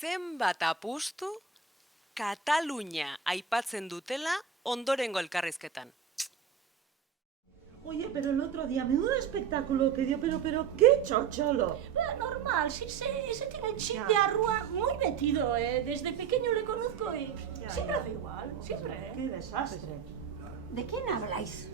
zenbat apustu Katalunia aipatzen dutela ondorengo elkarrizketan. Oye, pero el otro día, menudo espectáculo que dio, pero qué chocholo. Normal, si ese tiene el chip de Arrua muy metido, desde pequeño le conozco y siempre hace igual, siempre. Qué desastre. ¿De quién habláis?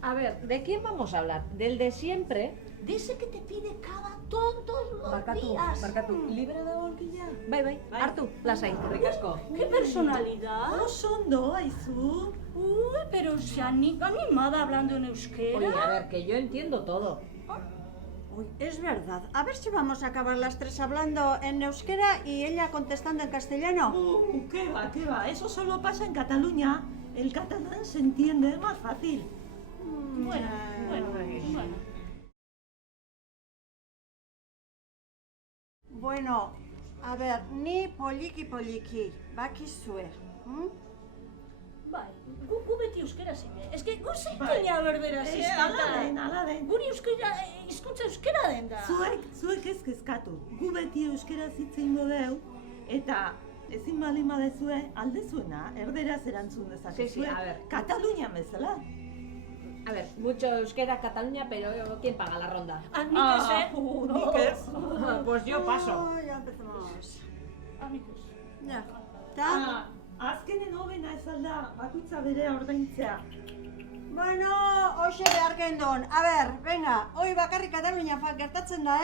A ver, ¿de quién vamos a hablar? ¿Del de siempre? De ese que te pide cava todos los días. Barkatu, libre de bolquilla? Bai, hartu, lasai, ricasco. ¡Qué personalidad! Oso ondo, aizu. Uy, pero se animada hablando en euskera. Oye, a ver, que yo entiendo todo. Uy, es verdad. A ver si vamos a acabar las tres hablando en euskera y ella contestando en castellano. Qué va. Eso solo pasa en Cataluña. El catalán se entiende más fácil. Bueno. Bueno, a ver, ni poliki, bakizue. Bai, gu beti euskera zine. Ez que gu zeitenia berbera zizketan. Ala den. Guri euskera, hizkuntza euskera den da. Zuek ez kezkatu. Gu beti euskera zitzeingo deu, eta ezin baldin badezue aldezuena, erderaz erantzun dezakezue. Sí, a ver. Katalunia bezala. A ver, mucho euskera Cataluña, pero ¿quién paga la ronda? Nik ez, Pues yo paso. Oh, ya empezamos. Nik ez. Ya. Ta? Azkenen hobena ez alda, bakoitza bere ordaintzea. Bueno, hoxe behar gendon. A ver, venga, hoi bakarrik Katalunia gertatzen da,